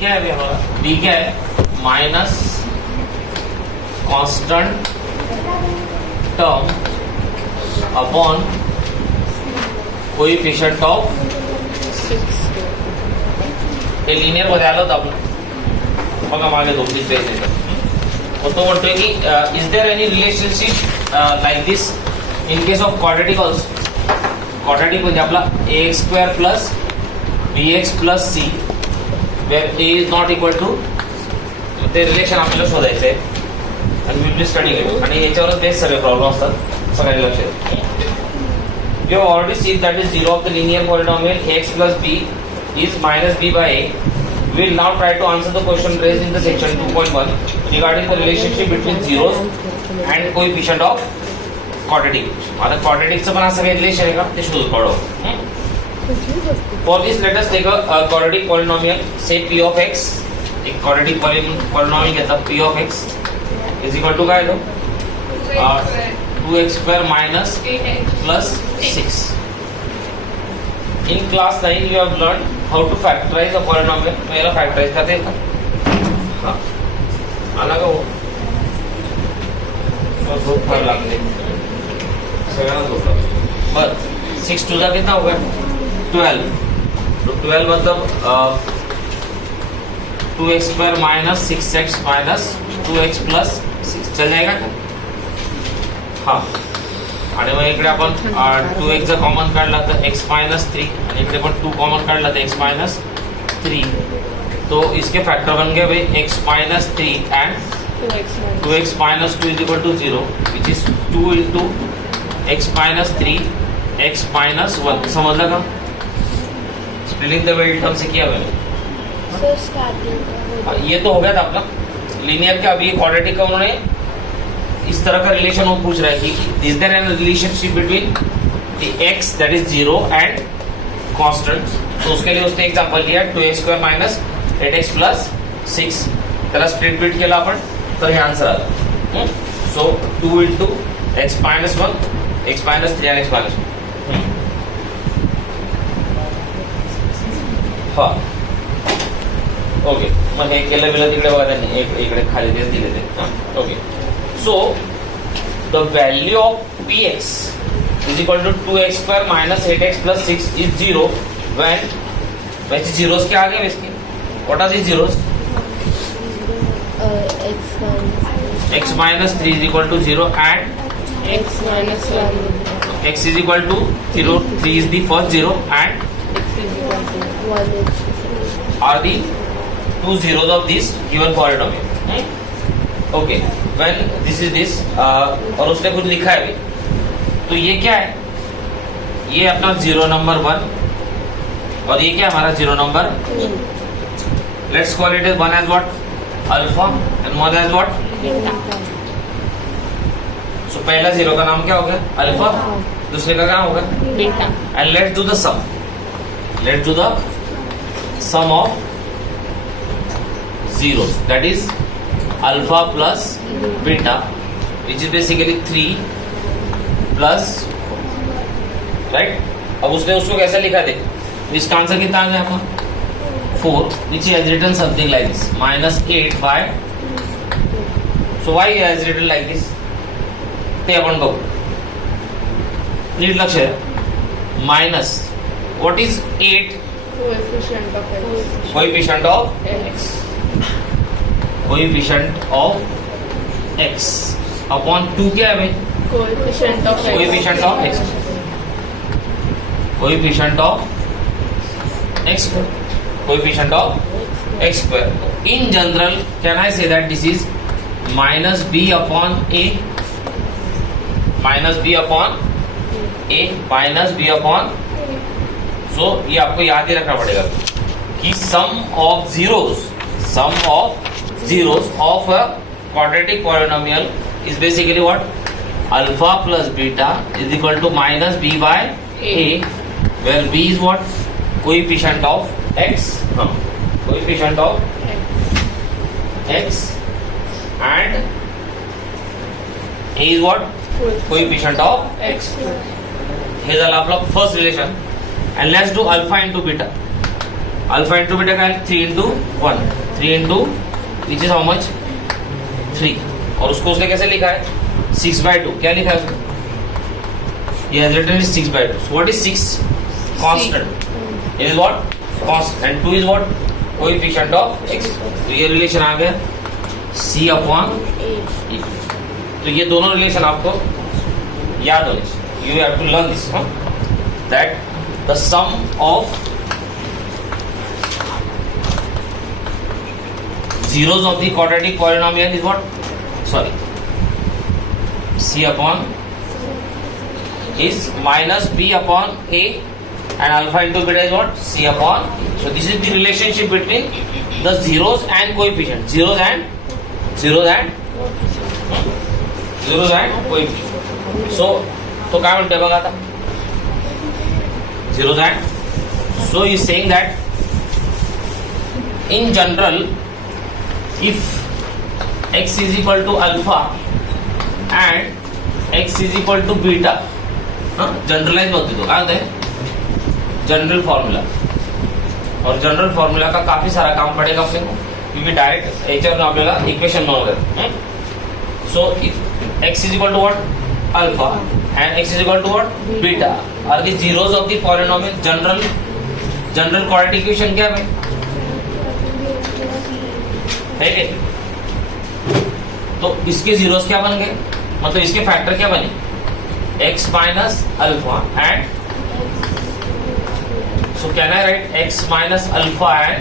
क्या है हमारा, बी क्या है, minus constant term upon coefficient of, हे लिनियर मध्ये आलं होतं आपण बघा मागे दोन तीन पेज आहे. तो म्हणतोय की is there any relationship like this in case of quadratic also. Quadratic म्हणजे आपला ax square plus bx plus c where a is not equal to, ते रिलेशन आपल्याला शोधायचं आहे आणि विल बी स्टडी इट, आणि याच्यावरच बेस सगळे प्रॉब्लेम असतात सगळ्यांनी लक्ष द्या. You have already seen that is 0 of the linear polynomial ax plus b is minus b by a. We will now try to answer the question raised in the section 2.1 regarding the relationship between zeros and coefficient of quadratic. आता quadraticचं पण असं काही relation आहे का ते शोधू काढू. For this let us take a quadratic polynomial, say p of x. एक quadratic polynomial घेता p of x is equal to काय तो 2x square minus plus 6. In class 9 you have learned how to factorize a polynomial. मेरा factorize करते हैं हाँ आना का वो दो फार लागते सगळ्यांना होता बस 6 टू जा कितना होगा 12. तो 12 मतलब 2x square minus 6x minus 2x plus 6 चल जाएगा क्या. हाँ आणि मग इकडे आपण 2x जर कॉमन काढला तर x माइनस 3 आणि इकडे पण 2 कॉमन काढला तर x माइनस 3. तो इसके फैक्टर बन गए भाई x minus 3 and 2x minus 2 is equal to 0 which is 2 into x minus 3 x minus 1. समझ लगा स्प्लिटिंग द वेल टर्म से किया मैंने. ये तो हो गया था अपना लीनियर का. अभी क्वाड्रेटिक का उन्होंने इस तरह का रिलेशन वो पूछ रहा है कि is there an relationship between the x that is 0 and constant. तो उसके लिए उसने एग्जांपल लिया 2x square minus 8x plus 6. त्याला स्प्लिट बिट केला आपण तर हे आन्सर आलं. So 2 into x minus 1 x minus 3 आणि x मायनस 1. हा ओके. मग हे केलं बिलं तिकडे बघा त्यांनी इकडे खाली तेच दिले ते. Okay. So the value of px is equal to 2x square minus 8x plus 6 is 0 when वैसे zeros क्या आ गए इसके? What are these zeros? x minus 3 is equal to 0 and x minus 1. x is equal to 0. 3 is the first zero and X is equal to 1. are the two zeros of this given polynomial. Okay when this is this और उसने कुछ लिखा है भी. तो ये क्या है, ये अपना 0 नंबर 1 और ये क्या हमारा 0 number. Let's call it is 1 as what alpha and 1 as what Beta. So पहला 0 का नाम क्या हो गया अल्फा, दूसरे का क्या होगा Beta. And let's do the sum. Let's do the sum of zeros that is alpha plus beta which is basically 3 plus right. अब उसने उसको कैसे लिखा दे, इसका आंसर कितना आ गया आपका 4 which he has written something like this minus 8 by. so why he has written like this ते आपण बघू. नीट लक्ष आहे. Minus what is 8 Coefficient of x. coefficient of X. coefficient of x upon 2 क्या है भाई Coefficient of x. coefficient of x coefficient of x square coefficient of x square. In general can I say that this is minus b upon a minus b upon a minus b upon. so ये आपको याद ही रखना पड़ेगा कि sum of zeros of a quadratic polynomial is basically what alpha plus beta is equal to minus b by a where b is what coefficient of x. coefficient of x and a is what coefficient of X. हे झालं आपलं first relation. and let's do alpha into beta. Alpha into beta क्या है 3 into 1, 3 into which is how much 3, और उसको उसने कैसे लिखा है 6/2, क्या लिखा है उसने, ये has written is 6/2. So what is 6? Constant. It is what constant and 2 is what coefficient of x. तो ये रिलेशन आ गया c अपॉन e. तो ये दोनों रिलेशन आपको याद होने चाहिए. You have to learn this that the sum of zeros of the quadratic polynomial is what? Sorry, c upon is minus b upon a, and alpha into beta is what? C upon a. So this is the relationship between the zeros and coefficient. Zeros and coefficient. So तो काय म्हणते बघा आता zeros and. So he is saying that in general, if x is equal to alpha and x is equal to beta, generalize होती तो काय होते general formula. और जनरल फॉर्मूला का काफी सारा काम पड़ेगा अपने को, क्योंकि डायरेक्ट याच्यावर आपल्याला इक्वेशन बनवतात. So if x is equal to what alpha and x is equal to what beta are the zeros of the polynomial. General quadratic equation क्या है है. तो इसके जीरोस क्या बन गए, मतलब इसके फैक्टर क्या बने x minus alpha and. So can I write x minus alpha and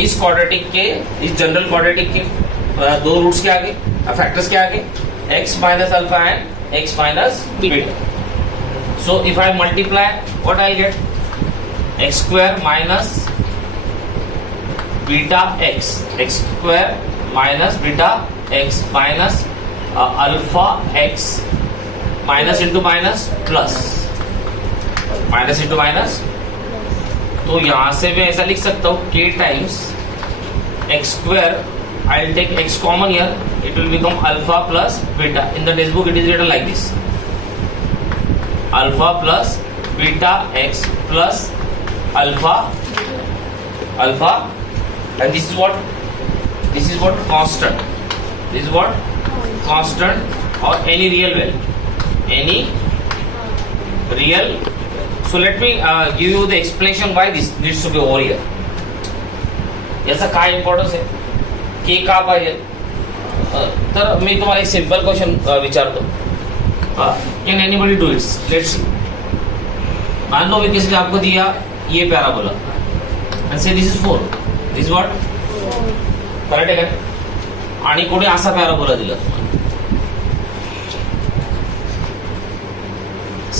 इस क्वाड्रेटिक के, इस जनरल क्वाड्रेटिक के दो रूट्स के आगे, फैक्टर्स के आगे x minus alpha and x minus beta. So if I multiply what I get x square minus beta x, x square minus beta x minus alpha x minus into minus plus minus into minus. तो यहां से मैं ऐसा लिख सकता हूं k times x square. I will take x common here, it will become alpha plus beta. In the text book it is written like this, alpha plus beta x plus alpha and this is what constant. This is what constant or any real value, so let me give you the explanation why this needs to be over here. याचा काय importance आहे, के का पाहिजे. तर मी तुम्हाला एक simple question विचारतो. Can anybody do it? Let's see. मान लो मैं किसी ने आपको दिया ये parabola and say this is 4. This is what? Correct आहे का? आणि कोणी असा पॅराबोला दिला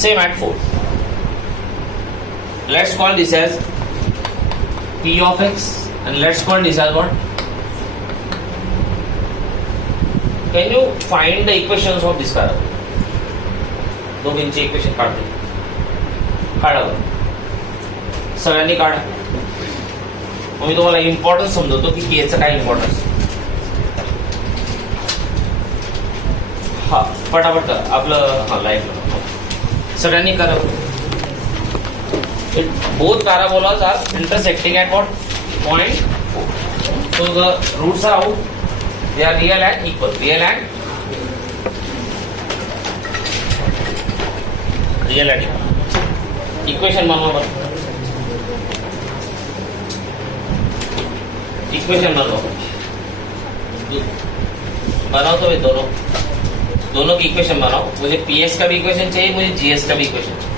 same at 4. Let's call this as p of x and let's call this as what? Can you find the equations of this parabola? दोघींची equation काढते, काढा बरं सगळ्यांनी काढा. मी तुम्हाला इम्पॉर्टन्स समजवतो की याचा काय इम्पॉर्टन्स. हा पटापट करा आपलं. हा लाईट सगळ्यांनी करा. Both parabolas are intersecting at what point. So the roots are out, they are real and equal. Real and equal. Equation बनवा बरं. इक्वेशन बनाओ तो दोनों की इक्वेशन बनाओ. मुझे पीएस का भी इक्वेशन चाहिए, मुझे जीएस का भी इक्वेशन चाहिए.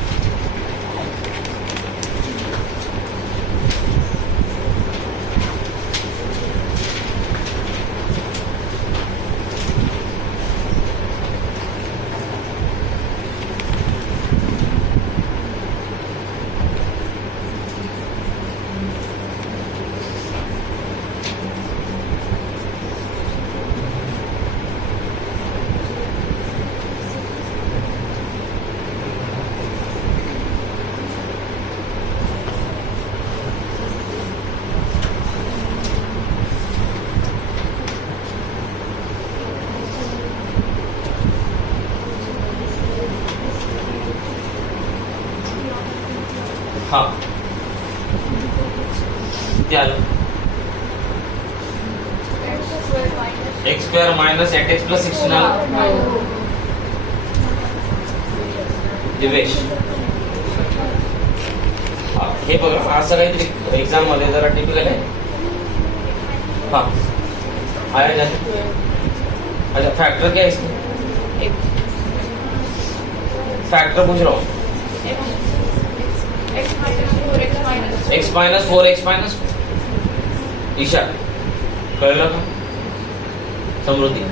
किती आलं? X square minus 8x plus 16 आलं. दिवेश हे बघा, असं काहीतरी एक्झाम मध्ये जरा टिपिकल आहे. हा आया जाने. अच्छा फैक्टर क्या है इसमें? फैक्टर पूछ रहा हूँ. x minus 4x minus Isha कळलं का? समृद्धी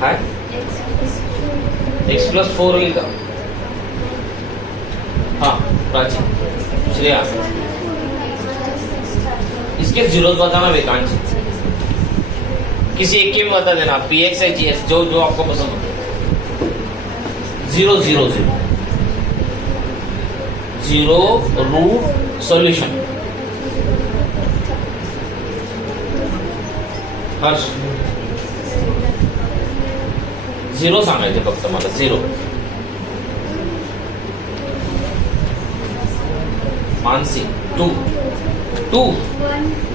काय x प्लस 4 होईल का? हाँ प्राची श्रेया इसके जीरोस बताना वेकांश. किसी एक के में बता देना. px है gs जो जो आपको पसंद हो. 0 0 0 0 रूट सॉल्यूशन. हर्ष 0 सांगायचे फक्त मला. 0 मानसी 2 2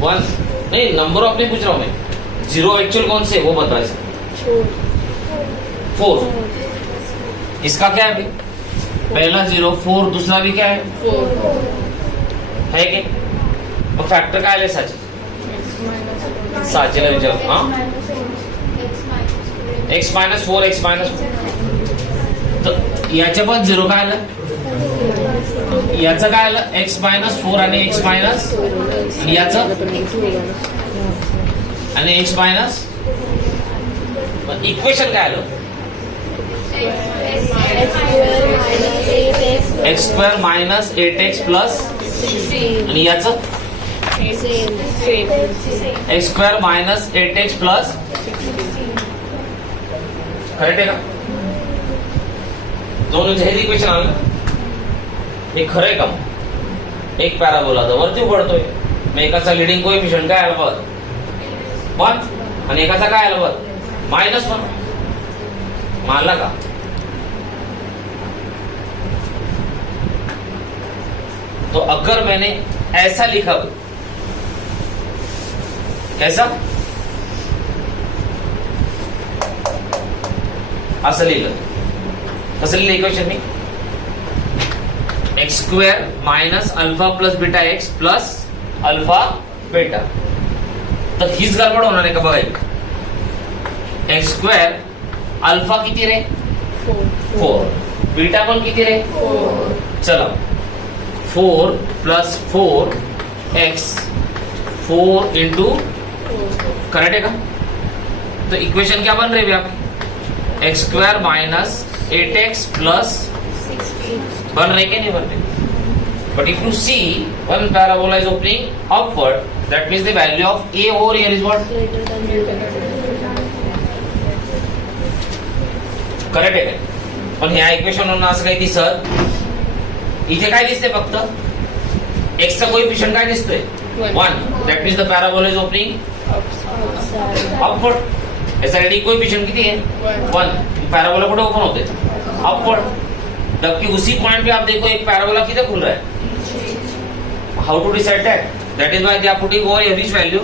1 नहीं नंबर ऑफ नहीं पूछ रहा हूं मैं. 0 एक्चुअल कौन से वो बता. 4 इसका क्या है अभी? पहला 0 4 दूसरा भी क्या है? 4 है कि मग फॅक्टर काय आले साचे? साचेला विचार. हा x मायनस 4 x मायनस. तर याच्या पण 0 काय आलं? याचं काय आलं? x मायनस 4 आणि x मायनस याचं आणि x मायनस. इक्वेशन काय आलं? x square minus 8x plus आणि याचं x square minus 8x plus. Correct आहे का? दोन हे इक्वेशन आलं. हे खरं आहे का? एक पॅराबोला वरती पडतोय. मग एकाचा लिडिंग कोएफिशियंट काय आला बघ 1 आणि एकाचा काय आला बघ -1. मानला का? तो अगर मैंने ऐसा लिखा कैसा असं लिहिलं. कसं लिहिलं इक्वेशन मी? X square minus alpha plus beta x plus alpha beta. तर हीच गडबड होणार आहे का बघा. एक्स स्क्वेअर अल्फा किती रे? 4. बीटा पण किती रे? 4. चला 4 प्लस 4 एक्स 4 इंटू. करेक्ट है का? तो इक्वेशन क्या बन रही है आपकी? X square minus 8x plus बन रही क्या नहीं बन रही? But if you see one parabola is opening upward, that means the value of a over here is what? Correct आहे का? पण ह्या इक्वेशन वरून असं काही दिसत. इथे काय दिसते फक्त x चा कोएफिशियंट काय दिसतोय? 1. That means the parabola is opening upward. याचा रेडिंग कोएफिशिएंट किती है? 1. पैराबोला कुठे ओपन होते? अपवर्ड. जबकि उसी पॉइंट पे आप देखो एक पैराबोला किधर खुल रहा है. How to decide that? That is why they are putting over a which value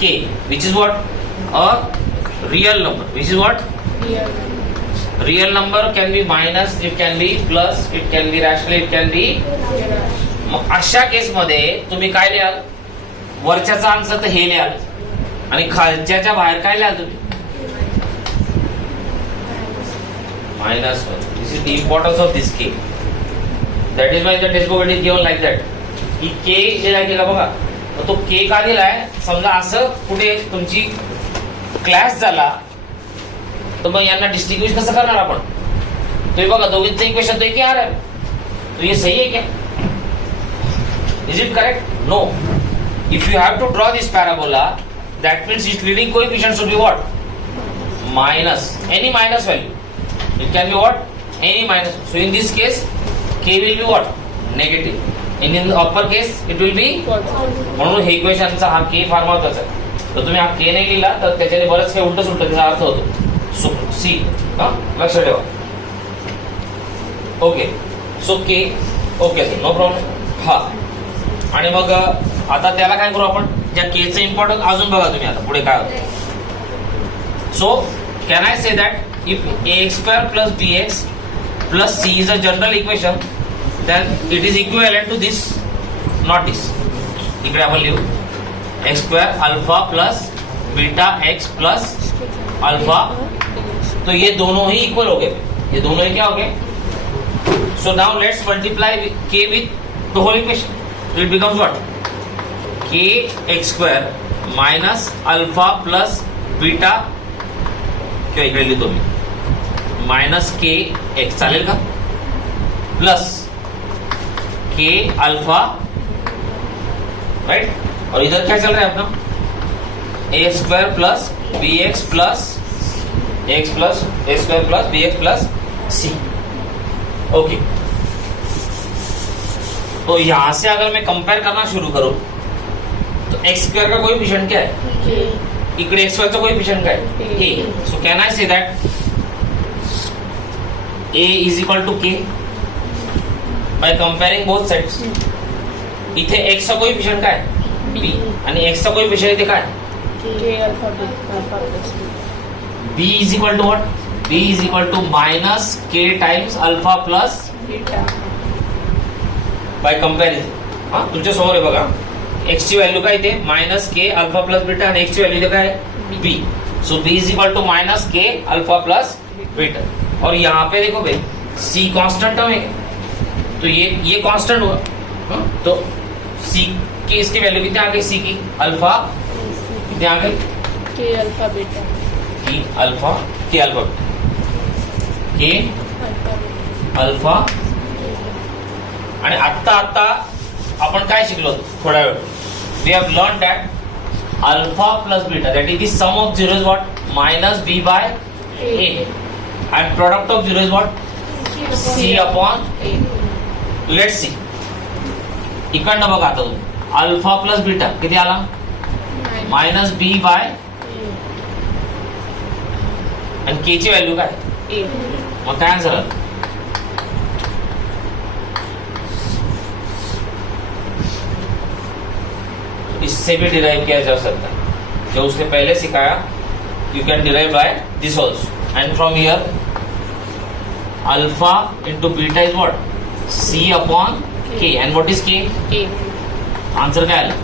k, which is what? A real number. Which is what? Real number can be minus, it can be plus, it can be rational, it can be. मग अशा केस मध्ये तुम्ही काय लिहाल? वरच्याचा answer तर हे लिहाल आणि खालच्याच्या बाहेर काय लिहाल तुम्ही? -1. This is the importance of this k. That is why the textbook it is given like that. की k दिलाय केला बघा. तो k का दिलाय? समजा असं कुठे तुमची क्लास झाला तर मग यांना डिस्टिंग्विश कसं करणार आपण? तो हे बघा दोघींचं इक्वेशन तो एक आ रहा है. तो ये सही है क्या? Is it correct? No. If you have to draw this parabola, that means its leading coefficient should be what? Minus. Any minus value. It can be what? Any minus. So in this case, k will be what? Negative. And in the upper case, it will be म्हणून हे इक्वेशनचा हा k फार महत्वाचा आहे. तर तुम्ही हा k नाही लिहिला तर त्याच्याने बरंच काही उलट सुलट त्याचा अर्थ होतो. सो सी लक्ष ठेवा. Okay. So k okay sir, no problem. हा, आणि मग आता त्याला काय करू आपण, त्या केचं इम्पॉर्टन्स अजून बघा तुम्ही आता पुढे काय होतं. So can I say that if ax² plus bx plus c is a general equation, then it is equivalent to this, not this. इकडे आपण लिहू x² alpha plus beta x plus alpha. तो ये दोनों ही इक्वल हो गए, ये दोनों ही क्या हो गए. So now let's multiply k with the whole equation. It becomes what? K x square minus alpha plus beta. क्या इकडे लिहितो मी माइनस के एक्स चालेल का, प्लस के अल्फा, राइट. और इधर क्या चल रहा है अपना, ए स्क्वायर प्लस बी एक्स प्लस एक्स प्लस ए स्क्वायर प्लस बी एक्स प्लस सी. ओके, तो यहां से अगर मैं कंपेयर करना शुरू करूं तो एक्स स्क्वायर का कोएफिशिएंट क्या है, इकडे एक्स स्क्वायर चा कोएफिशिएंट काय a. So can I say that a is equal to k by comparing both sides. इथे x चा कोएफिशिएंट काय b आणि x चा कोएफिशिएंट इथे काय K alpha plus b is equal to what, b is equal to minus k times alpha plus beta. By comparison. हा, तुमच्या समोर आहे बघा, x ची व्हॅल्यू काय इथे minus k alpha plus beta आणि x ची व्हॅल्यू इथे काय b. So b is equal to minus k alpha plus beta. और यहाँ पे देखो भाई c कांस्टेंट टर्म है, तो ये कांस्टेंट हुआ. हाँ, तो c की इसकी वैल्यू कितनी आ गई, c की अल्फा कितनी आ गई, K alpha beta. K alpha k alpha k Alpha beta. Alpha. आणि आता आपण काय शिकलो थोड्या वेळ, we have learn that alpha plus beta that is the sum of zero is what minus b by a and product of zero is what c upon. A. Let's see, इकडनं बघा आता तुम्ही अल्फा प्लस बीटा किती आला, minus b bye आणि के ची value काय, A. मग काय आन्सर आलं. इससे भी डिराइव किया जा सकता है, जो उसने पहले सिखाया. You can derive by this also and from here alpha into beta is what c upon k and what is k. A. Answer काय आलं.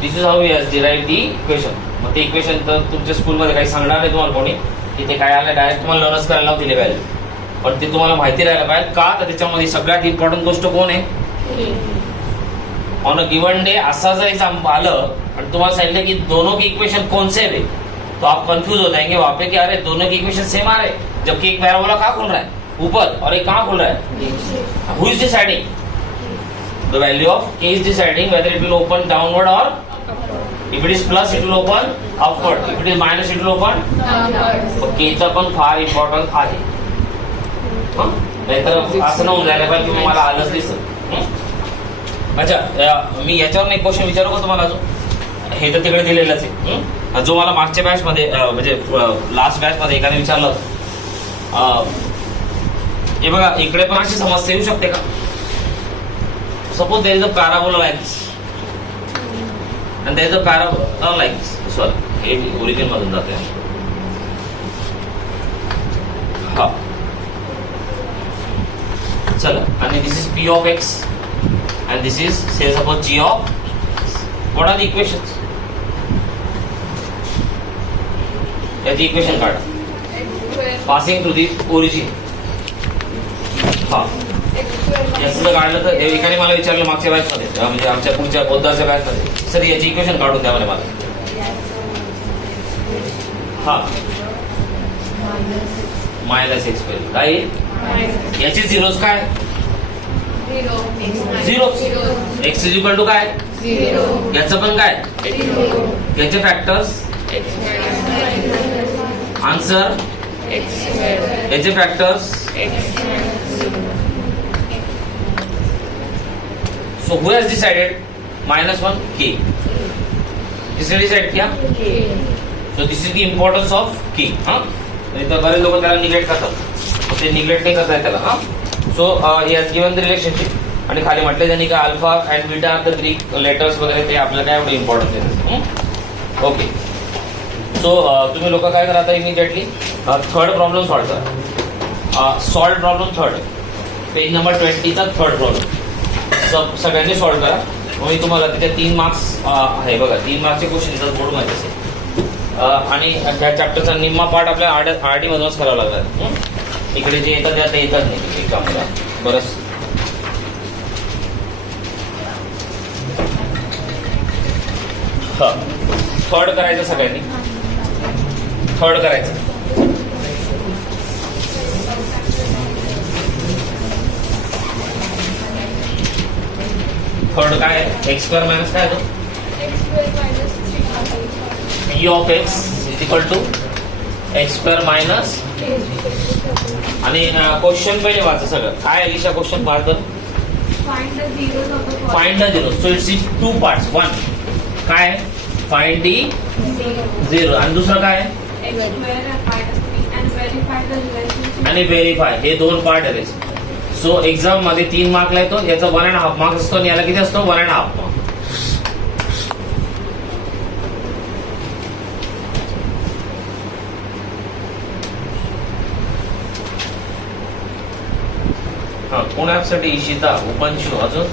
This is how we has derive the equation. मग ते equation तर तुमच्या स्कूलमध्ये काही सांगणार नाही तुम्हाला कोणी, तिथे काय आलं डायरेक्ट तुम्हाला लर्नच करायला दिले पाहिजे. पण ते तुम्हाला माहिती राहायला पाहिजे का, तर त्याच्यामध्ये सगळ्यात इम्पॉर्टंट गोष्ट कोण आहे, A. On a given day असा जर एग्जाम आलं आणि तुम्हाला सांगितलं कि दोनों की इक्वेशन कौन से है, तो आप कंफ्यूज हो जाएंगे वहां पे कि अरे दोनों की इक्वेशन सेम आ रहे, जबकि एक पैराबोला कहाँ खुल रहा है ऊपर और एक कहाँ खुल रहा है. Who is deciding, the value of k is deciding whether it will open downward और if it is plus it will open upward, if it is minus it will open. Upward. k चा पण फार importance आहे. नाहीतर असं न होऊन जायला पाहिजे की मला आलंच दिसत. अच्छा, मी याच्यावर एक क्वेश्चन विचारू का तुम्हाला अजून, हे तर तिकडे दिलेलंच आहे. जो मला मागच्या बॅच मध्ये म्हणजे लास्ट बॅच मध्ये एकाने विचारलं होतं, हे बघा इकडे पण अशी समस्या येऊ शकते का. Suppose there is a parabola like this and there is a parabola like this. Sorry, हे ओरिजिन मधून जाते. हा, चला, आणि this is p of x and this is say suppose g of. what are the equations, याची equation काढा passing through the origin. हा, याचं काढलं तर एकाने मला विचारलं मागच्या बॅच मध्ये, म्हणजे आमच्या पुढच्या बौद्धाच्या बॅच मध्ये, सर याची इक्वेशन काढून द्या मला. हा, मायनस एक्स स्क्वेअर काय याची झिरोज काय, zero. X is equal to काय, याचं पण काय, याचे factors. X minus answer X square. याचे factors. X minus so who has decided -1 k, किसने डिसाइड किया. K. So this is the importance of k. नाही तर बरेच लोक त्याला निग्लेक्ट करतात, ते निग्लेक्ट नाही करताय त्याला. हा, so he has given the relationship. आणि खाली म्हटले त्यांनी का alpha and beta are the Greek letters वगैरे, ते आपल्याला काय एवढं इम्पॉर्टंट आहे. ओके, सो तुम्ही लोक काय करा आता इमिजिएटली थर्ड प्रॉब्लेम सॉल्व करा. Solve problem third, page number 20चा थर्ड प्रॉब्लेम सगळ्यांनी सॉल्व करा. मग मी तुम्हाला त्याच्या 3 मार्क्स आहे बघा, 3 मार्क्सचे क्वेश्चन येतात बोर्ड मध्ये असे. आणि त्या चॅप्टरचा निम्मा पार्ट आपल्याला आरटी मधूनच करावा लागला. इकडे जे येतात त्या येतात नाही एक्झामला बरंच. थर्ड करायचं सगळ्यांनी, थर्ड करायचं. थर्ड काय आहे? एक्स स्क्वेअर मायनस काय आहे? P of x is equal to x square minus. आणि क्वेश्चन पहिले वाचा सगळं. काय आहे लिशा क्वेश्चन? वाच. Find the zero. So it's in 2 parts. 1 काय? Find the zero. आणि दुसरं काय? आणि व्हेरीफाय. हे 2 पार्ट आहेत. सो एक्झाम मध्ये 3 मार्कला येतो, याचा 1.5 मार्क्स असतो आणि याला किती असतो? 1.5 मार्क. हा, कोण ऍपसाठी? इशिता, उपंशू, अजून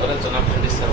बरेच जण आपण दिसतात.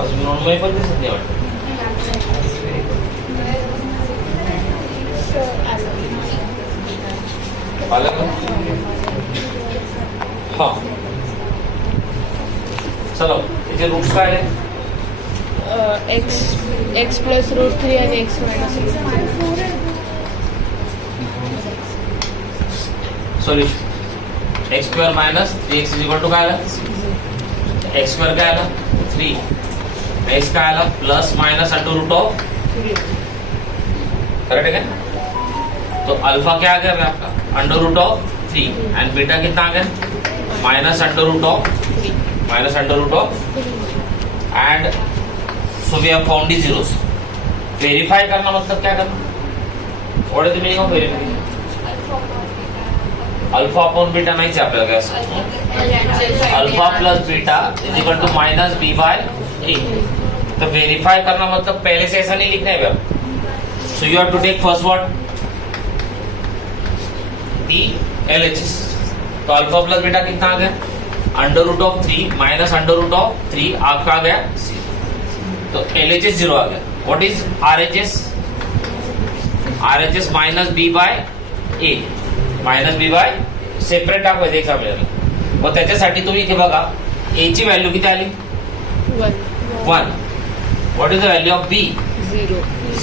अजून नॉर्मल पण दिसत नाही वाटतं. आलं का? हा, चला त्याचे रूट्स काय आहे? एक्स प्लस रूट 3 आणि x minus root 3. Solution x square minus 3x is equal to काय आला? एक्स स्क्वेअर काय आला? 3. एक्स काय आला? Plus minus under root of 3. Correct है क्या? तो अल्फा क्या आ गया आपका? Under root of 3 and beta कितना आ गया? Minus under root of 3. Minus under root of 3 and so we have found the zeros. Verify करना मतलब क्या करना? What is the meaning of verify? Alpha upon beta नहीं चाहिए आपल्याला काय? Alpha plus beta is equal to minus b by ए. तो verify करना मतलब पहले से ऐसा नहीं लिखना है. So you have to take first word the LHS. तो अल्फा प्लस बीटा कितना आ गया? Under root of 3 minus under root of 3 आपका आ गया 0. तो LHS 0 आ गया. What is RHS? RHS minus b by a. Minus b by separate टाकवायचं एक्झाम्पल. मग त्याच्यासाठी तुम्ही इथे बघा ए ची व्हॅल्यू किती आली? 1. What is the value of B?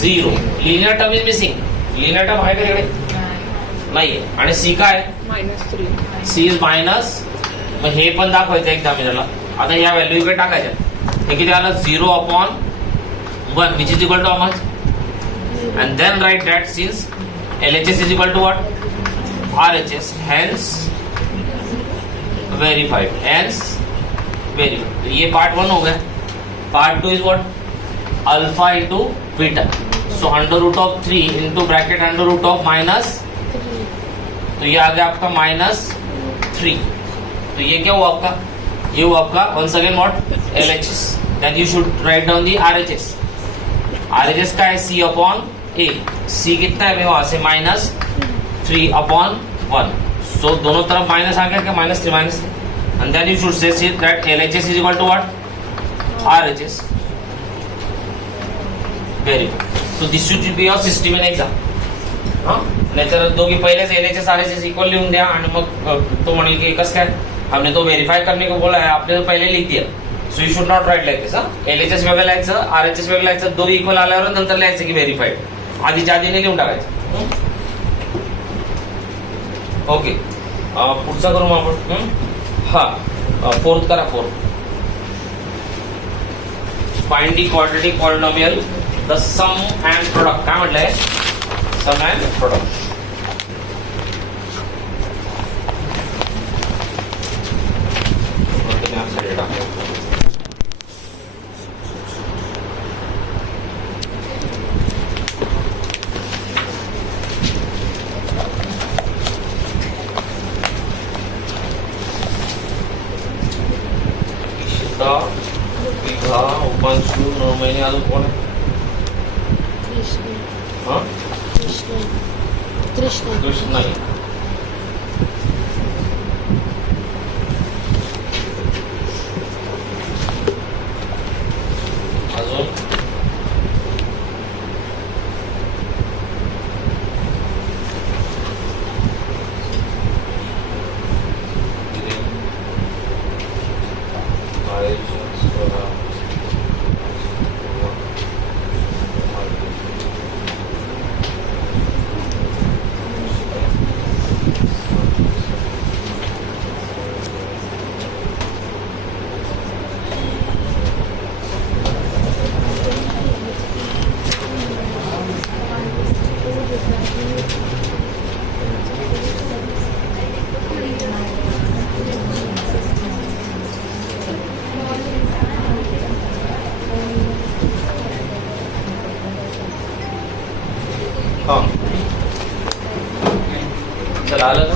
0. Linear term is missing. Linear term आहे का इकडे? नाहीये. आणि सी काय? -3. C is minus. मग हे पण दाखवायचं एक्झामिनरला. आता या व्हॅल्यू इकडे टाकायच्या. हे किती आलं? 0 upon 1 which is equal to how much? And then write that since LHS is equal to what? RHS. Hence verified. Hence verified. ये पार्ट 1 हो गया. Part 2 is what? Alpha into beta. So under root of 3 into bracket under root of minus तो ये आ गया आपका -3। तो ये क्या हुआ आपका, ये हुआ आपका once again what, LHS। Then you should write down the RHS। RHS का है C/A। C कितना है वहां से -3/1। सो दोनों तरफ माइनस आ गया क्या, -3 and then you should say that LHS is equal to what, RHS। Very good. So this should be your system in exam. नाहीतर दोघी पहिलेच LHS RHS इक्वल लिहून द्या आणि मग तो म्हणेल की कसं काय, हमने तो व्हेरीफाई करने को बोला है, आपने तो पहिले लिख दिया। So you should not write like this. LHS वेगळं लिहायचं, RHS वेगळं लिहायचं, दोघी इक्वल आल्यावर नंतर लिहायचं की व्हेरीफाईड, आधीच्या आधीने लिहून टाकायचं। ओके, पुढचा करू मग आपण। हा, फोर्थ करा। Fourth, find the quadratic polynomial the sum and product. काय म्हटलंय, सम अँड प्रोडक्ट। उपांशु, नवमहिने, अजून कोण आहे? कृष्ण नाही। अजून चला आलं ना।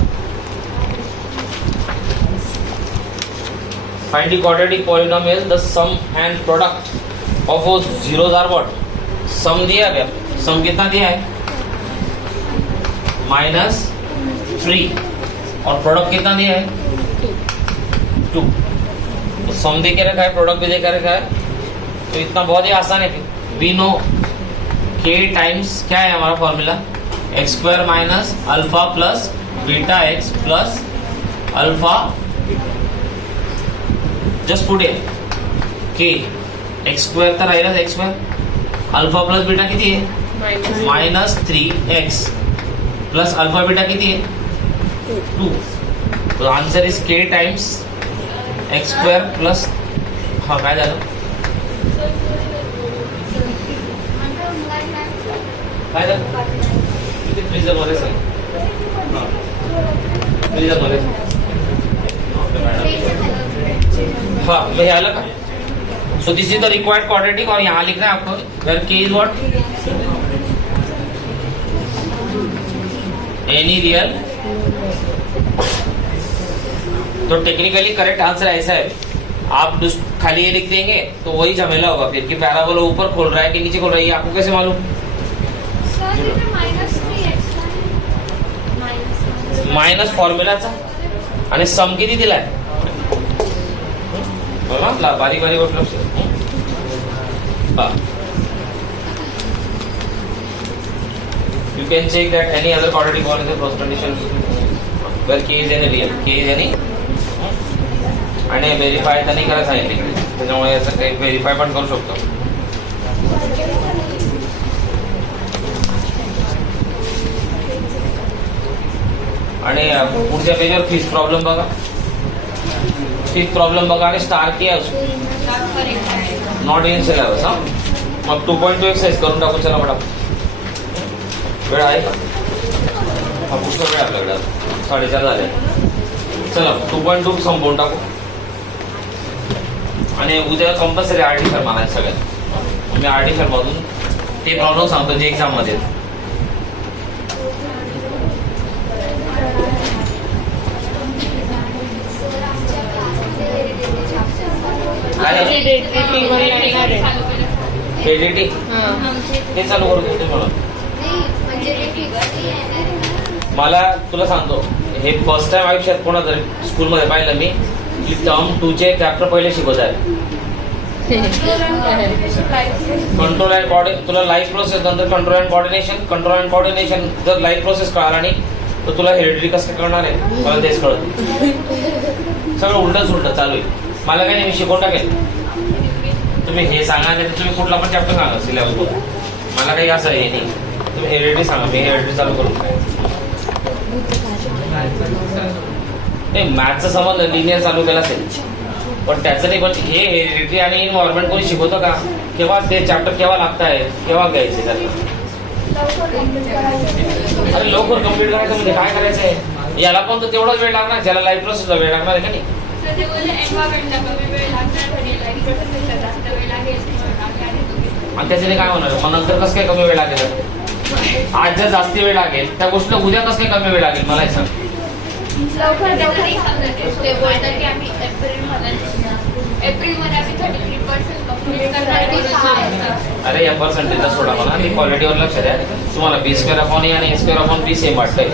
Find the quadratic polynomial the sum and product of वो जीरोस आर व्हाट। सम दिया गया, सम कितना दिया है -3 और प्रोडक्ट कितना दिया है 2। तो सम दे के रखा है, प्रोडक्ट भी दे के रखा है, तो इतना बहुत ही आसान है। वी नो k टाइम्स क्या है हमारा formula, x² minus alpha plus beta x plus alpha, just put it k, x² तर राहिलाच x², अल्फा प्लस बीटा किती आहे -3x प्लस अल्फा बीटा किती आहे 2। तो answer is k times x² plus, हा काय झालं, काय झालं किती फ्रीजर मध्ये सांग, फ्रीजर मध्ये हाँ मैं आला का। So this is the required quadratic और यहाँ लिखना है आपको where k is what, any real. तो टेक्निकली करेक्ट आंसर ऐसा है, आप खाली ये लिख देंगे तो वही झमेला होगा फिर कि पैराबोला ऊपर खोल रहा है कि नीचे खोल रहा है, ये आपको कैसे मालूम। मायनस फॉर्म्युलाचा आणि सम किती दिलाय बघा, बारीक बारीक गोष्ट लक्ष। You can check that any other quadratic ball is a first condition where k is any real, k is any, आणि व्हेरीफाय तर नाही करायला सांगितले, त्याच्यामुळे याचं काही व्हेरीफाय पण करू शकतो। आणि पुढच्या पेजवर फिफ्थ प्रॉब्लेम बघा, फिफ्थ प्रॉब्लेम बघा आणि स्टार की आहे नॉट इन सिलेबस। हा मग 2.2 एक्सरसाइज करून टाकू, चला मॅडम वेळ आहे का, हा पुढचा वेळ आपल्याकडे 4:30 झाले, चला 2.2 संपवून टाकू आणि उद्या कंपल्सरी आर्टिकल मला सगळ्यात, मी आर्टिकल मधून ते प्रॉब्लेम सांगतो जे एक्झाम मध्ये। Hereditary T1 लागणार आहे. हेरिडिटी हां. ते चालू करू देते मला. मला तुला सांगतो, हे फर्स्ट टाइम आयुष्यात कोणा तरी स्कूलमध्ये पाहिलं मी की टर्म 2 चे चॅप्टर पहिले शिकवत आहे. कंट्रोल अँड कोऑर्डिनेशन, तुला लाईफ प्रोसेस नंतर कंट्रोल अँड कोऑर्डिनेशन जर लाईफ प्रोसेस कळाला नाही तर तुला हेरिडिटी कसं कळणार आहे? मला तेच कळत नाही. सगळं उलटं चालू आहे. मला काही नाही, मी शिकवून टाकेल. तुम्ही हे सांगा नाही तर तुम्ही कुठला पण चॅप्टर सांगा सिलेबस मध्ये. मला काही असं हे नाही. तुम्ही हेरिडिटी सांगा, मी हेरिडिटी चालू करू. नाही, मॅथचा संबंध लिनियर चालू केला असेल पण त्याचं नाही. पण हे हेरिडिटी आणि इन्व्हायरमेंट कोणी शिकवतं का? केव्हा ते चॅप्टर केव्हा लागत आहे, केव्हा घ्यायचे त्याला? अरे लवकर कम्प्लीट करायचं म्हणजे काय करायचं आहे? याला पण तर तेवढाच वेळ लागणार ज्याला लाईफ प्रोसेसला वेळ लागणार आहे का नाही? आणि त्याच्याने काय होणार? मग नंतर कसं काय कमी वेळ लागेल? आज जर जास्ती वेळ लागेल त्या गोष्टीला उद्या कसं काय कमी वेळ लागेल मला हे सांग. अरे या पर्सेंटेजला सोडा मला, ती क्वालिटीवर लक्ष द्या. तुम्हाला बी स्क्वेअर अपॉन ए आणि ए स्क्वेअर अपॉन बी सेम वाटतंय.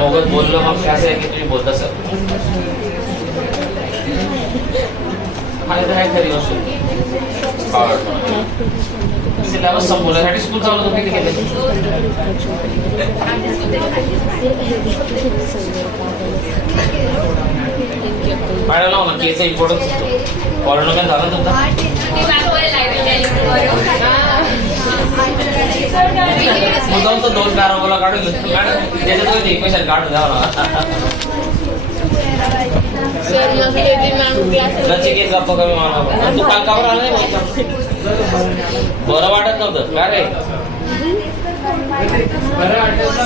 मोगत बोललो मग असं आहे की तुम्ही बोलता सर खरी गोष्ट. सिलेबस संपवण्यासाठी स्कूल चालू होतं किती केले? मॅडम लाव ना केचा इम्पॉर्टन्स असतो. पॉलिनॉमियल झाला तुमचा? मुद्दाम तो 2 पॅराबोला काढून घेतो मॅडम, त्याच्यात इक्वेशन काढून द्यावं ना. नचिकेत गप्पा कमी मारला. तू काल कावर आला नाही बरं वाटत नव्हतं का रे?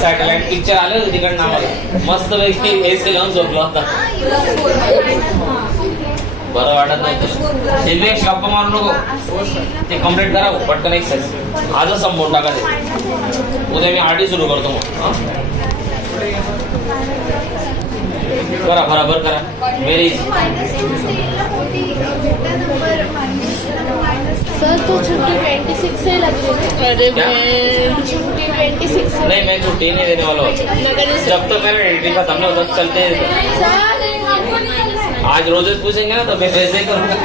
सॅटेलाइट पिक्चर आले होते तिकडनं आम्हाला, मस्त पैकी एसी लावून झोपला होता. बरं वाटत नव्हतं. दिलवेश गप्पा मारू नको, ते कम्प्लीट करा पटकन एक्सरसाइज. आजच संपवून टाका ते. उद्या मी आरडी सुरू करतो मग. करा बराबर करा. व्हेरी सर तो छुट्टी 26 से लगी है. अरे छुट्टी 26 नहीं, मैं छुट्टी नहीं देने वाला हूँ जब तक मेरा एडिटिंग खत्म नहीं होता चलते. आज रोजेस पूछेंगे ना तो मैं वैसे ही करूँगा.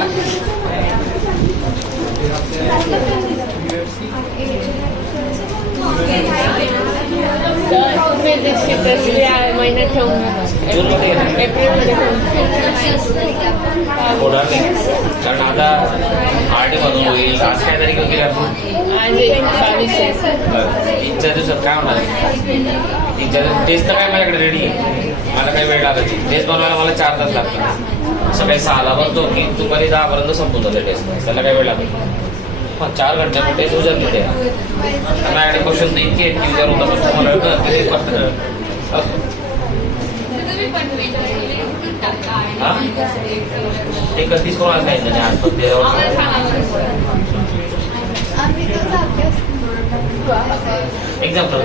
महिन्यात ठेवून जूनमध्ये एप्रिलमध्ये होणार नाही कारण आता आरटी मधून होईल. आज काय तारीख होती आपण? आज 22 आहे. 3-4 दिवसात काय होणार? 3-4 दिवस टेस्ट तर काय माझ्याकडे रेडी आहे. मला काही वेळ लागत नाही. टेस्ट बनवायला मला 4 तास लागतात. सकाळी 6ला बनतो की दुपारी 10 पर्यंत संपून जाते टेस्ट. त्याला काही वेळ लागत नाही. 4 घंटे में टेस्ट उजर देते हैं. माझ्याकडे क्वेश्चन तर इतके आहेत की उद्या होता मला ते कधीच कोणाला सांगितलं नाही. आज पण ते एक्झाम्पल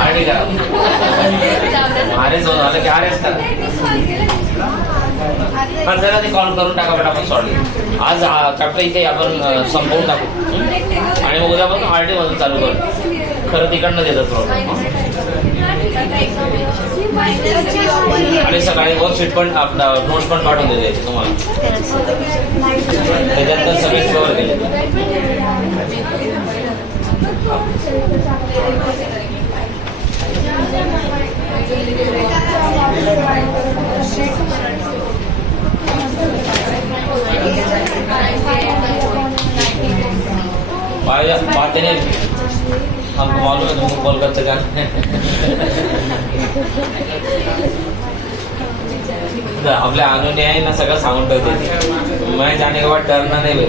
आरडी करा. आरेच झालं की आरेच करा. पण जरा ते कॉल करून टाका बेटा. आपण सॉरी आज चॅप्टर इथे आपण संपवून टाकू आणि मग उद्या आपण आरडी मधून चालू करू. खरं तिकडनं देतात प्रॉब्लेम. आणि सकाळी वर्कशीट पण नोट्स पण पाठवून देते तुम्हाला. त्याच्यानंतर सगळे कव्हर केले. बातें नहीं हमको मालूम है तुमको कॉल करते जाना. आपल्या अनुने आहे ना सगळं सांगून ठेवते. मैं जाने के बाद डरना नहीं भाई.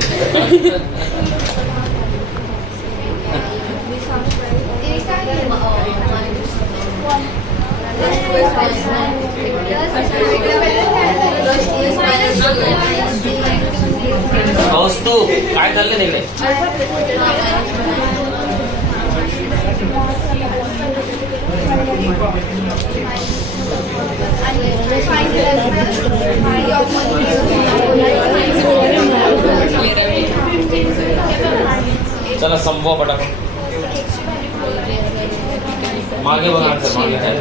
तू काय चाललंय तिकडे? चला संपवा पटापट. मागे बघा सर, मागे काय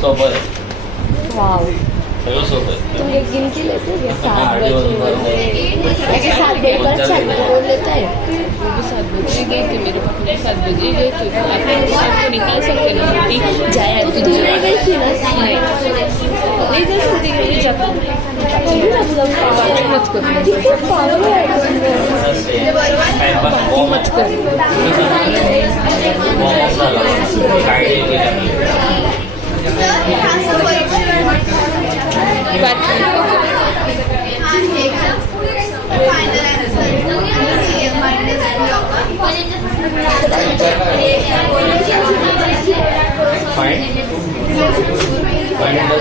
सोपं आहे, वाव. सगळं सोपं आहे. तुम एक गिनती लेते हो क्या? हाँ, 7 आगे बजे बढ़ो. ऐसे 7 बजे का 7 बोल लेता है. वो भी 7 बजे गई थी, मेरे पास 7 बजे गई थी. तो आप शाम को निकाल सकते ना छुट्टी जाए. तो तू नहीं गई थी ना? नहीं कर सकती मेरी जब मत करो, किती पागल आहे तुम्ही. टाइमपास मत करो. बात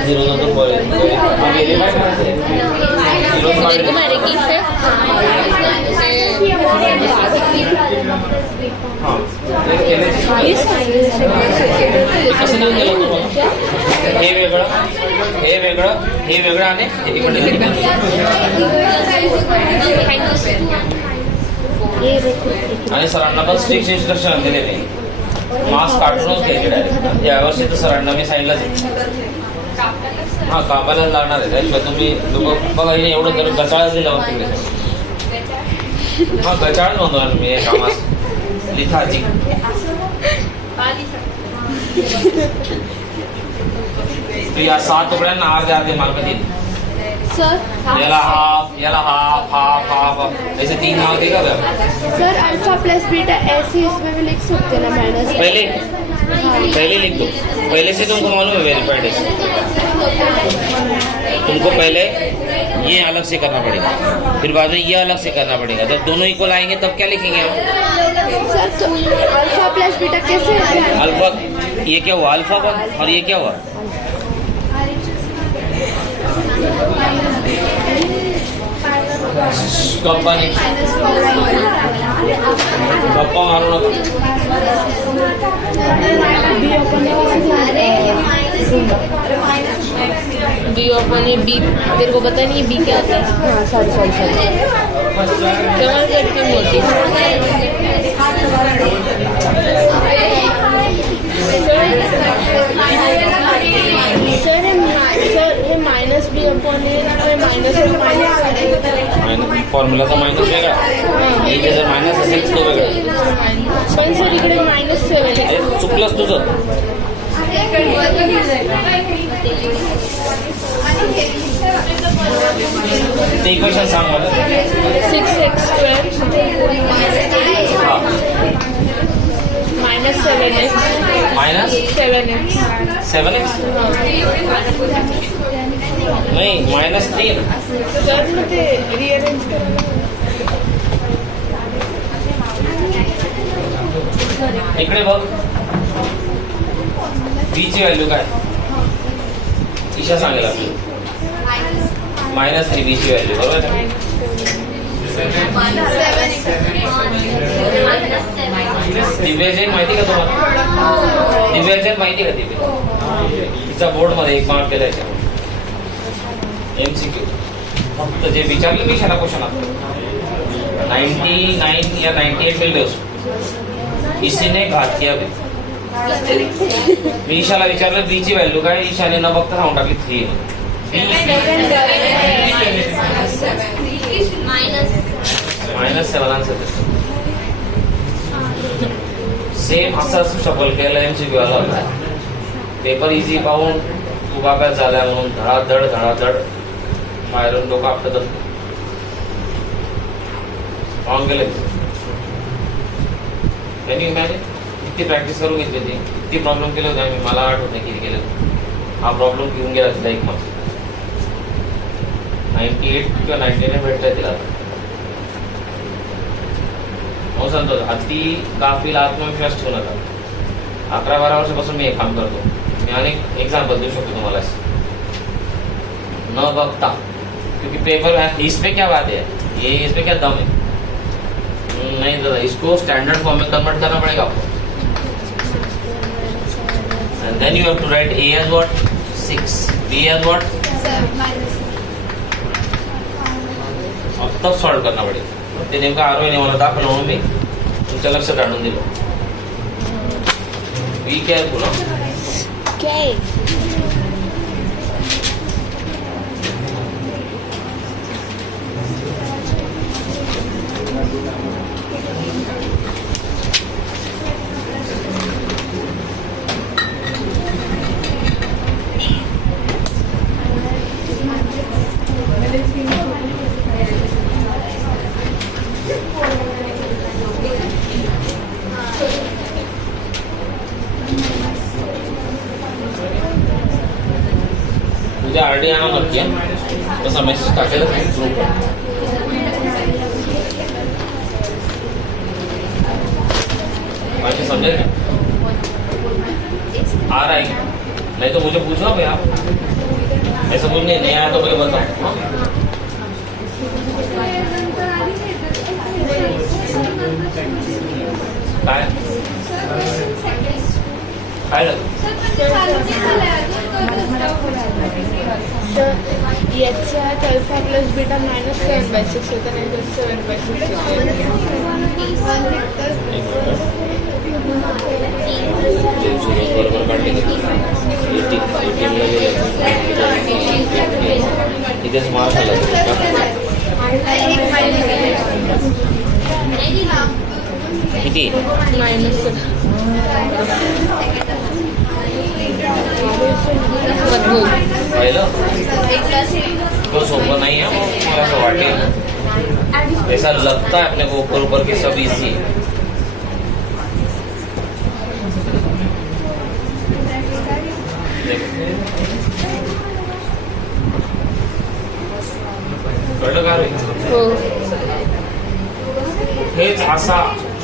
झिरो नंतर मेरे को मारेगी है. कसं नाही केलं तुम्हाला? हे वेगळं, हे वेगळं, हे वेगळं आणि हे तिकडे आणि सरांना पण स्ट्रिक्ट इन्स्ट्रक्शन दिले ते मास्क काढूनच घ्यायचे डायरेक्ट. यावर्षी तर सरांना मी सांगितलंच आहे. हां, कापायला लागणार आहे. त्याशिवाय तुम्ही लोक बघा, हिने एवढं तर गचाळच दिल्यावर तुम्ही. हां, गचाळच म्हणतो मी हे कामास लिथाची. या 7 तुकड्यांना अर्धे मार्क देईल. सर याला हाफ, याला हाफ, हाफ, हाफ, ऐसे 3 मार्क देगा. सर अल्फा प्लस बीटा ऐसे इसमें भी लिख सकते हैं ना माइनस. पहले लिख दो. पहले से तुमको मालूम है वेरीफाइड है. तुमको पहले ये अलग से करना पड़ेगा, फिर बाद में ये अलग से करना पड़ेगा. जब दोनों इक्वल आएंगे तब क्या लिखेंगे हम? सर तो अल्फा प्लस बीटा कैसे होता है? अल्फा, ये क्या हुआ? अल्फा 1 और ये क्या हुआ? गप्पा नहीं, गप्पा मारो ना. बी ओपन है. बी तेरे को पता नहीं बी क्या होता है. हाँ सॉरी. कमाल करती हूँ मोटी. सर ये माइनस बी अपॉन है, माइनस फॉर्म्युलाचा मायनस वेगळा, इथे जर मायनस असेल तो वेगळा. पण सर इकडे -7 आहे. अरे चुकलंच तुझं. ते इक्वेशन सांग मला. 6x² हा, -7x मायनस 7x. 7x नाही, -3. सर मग ते रिअरेंज करायला. इकडे बघ, बी ची व्हॅल्यू काय ईशा सांगेल आपली. -3 बी ची व्हॅल्यू, बरोबर आहे. दिव्याजन माहिती का तुम्हाला? दिव्याजन माहिती का? दिव्या तिचा बोर्ड मध्ये 1 मार्क केला याच्यावर. MCQ फक्त जे विचारलं मी शाला क्वेश्चन आता 99 या 98 मिल गए उसको. इसी ने घात किया भी. मी ईशाला विचारलं बी ची व्हॅल्यू काय, ईशाने न बघता सांगून टाकली 3. -7 आन्सर. सेम असंच शफल केलं MCQ वाला होता. पेपर इझी पाहून तू अभ्यास झाला म्हणून धडाधड बाहेरून डोकं आपटत पाहून गेले. त्यांनी मॅने किती प्रॅक्टिस करून घेतली होती, किती प्रॉब्लेम केले होते आम्ही. मला आठवत नाही किती केले. हा प्रॉब्लेम घेऊन गेला तिला 1 मार्क्स. 98 किंवा 99 भेटलाय तिला. मग सांगतो, अति गाफील आत्मविश्वास ठेवू नका. 11-12 वर्षापासून मी हे काम करतो. मी अनेक एक्झाम्पल देऊ शकतो तुम्हाला न बघता, क्योंकि पेपर इसमें क्या बात है, ये इसमें क्या दम है. नहीं दादा, इसको स्टैंडर्ड फॉर्म में कन्वर्ट करना पड़ेगा आपको. And then you have to write A as what? 6. B as what? अब तब सॉल्व करना पडेल. ते नेमका आरोहीने मला दाखवलं म्हणून मी तुमच्या लक्षात आणून दिलं. बी काय आहे तुला? Okay. उद्या आरडी आणा नक्की आहे. तसा मेसेज टाकेल ग्रुपवर. बाकी समझे क्या? आ रहा है क्या? नहीं तो मुझे पूछो भाई आप. ऐसा कुछ नहीं आया तो मुझे बताओ. काय काय लागलं? सर याच्यात अल्फा प्लस बीटा -7/6 होतं, नाही तर 7/6 बरोबर काढले इथेच मार्क आला. किती? मायनस पाहिलं तो सोपं नाही है. मला असं वाटेल ऐसा लगता है अपने को ऊपर के सब इजी है. कळलं का रे? हो. हेच असा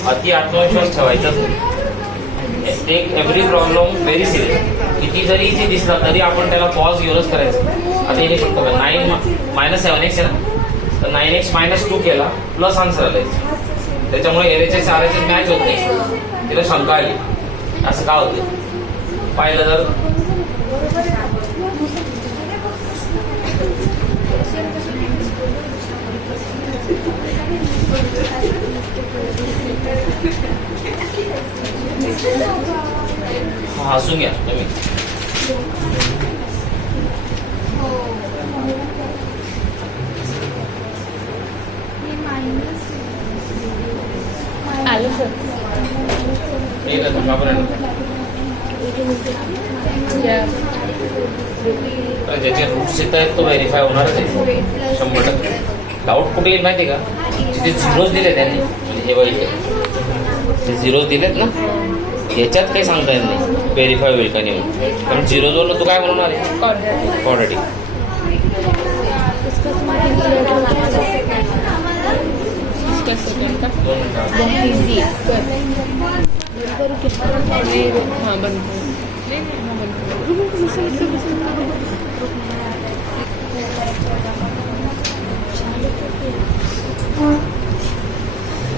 अति आत्मविश्वास ठेवायचा. Take every problem very serious. किती जरी इझी दिसला तरी आपण त्याला पॉज घेऊनच करायचं. आता इथे फक्त 9 -7x आहे ना, तर 9x -2 केला प्लस आन्सर आलाय. त्याच्यामुळे एरेचे सारेचे मॅच होत नाही. तिला शंका आली असं का होते पाहिलं तर. हसून घ्या तुम्ही. आलं सर. ठीक आहे तुमच्यापर्यंत ज्याचे रूट्स येत आहेत तो व्हेरीफाय होणारच आहे 100%. डाऊट कुठे येईल माहिती आहे का? जिथे झिरोज दिले त्यांनी, म्हणजे हे बघितले ते झिरोज दिलेत ना, याच्यात काही सांगता येत नाही व्हेरीफाय होईल का नाही. कारण झिरोजवरनं तू काय म्हणणार आहे? क्वाड्रेटिक. हाँ बंद.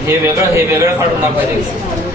हे वेगळं काढून दाखवायचं.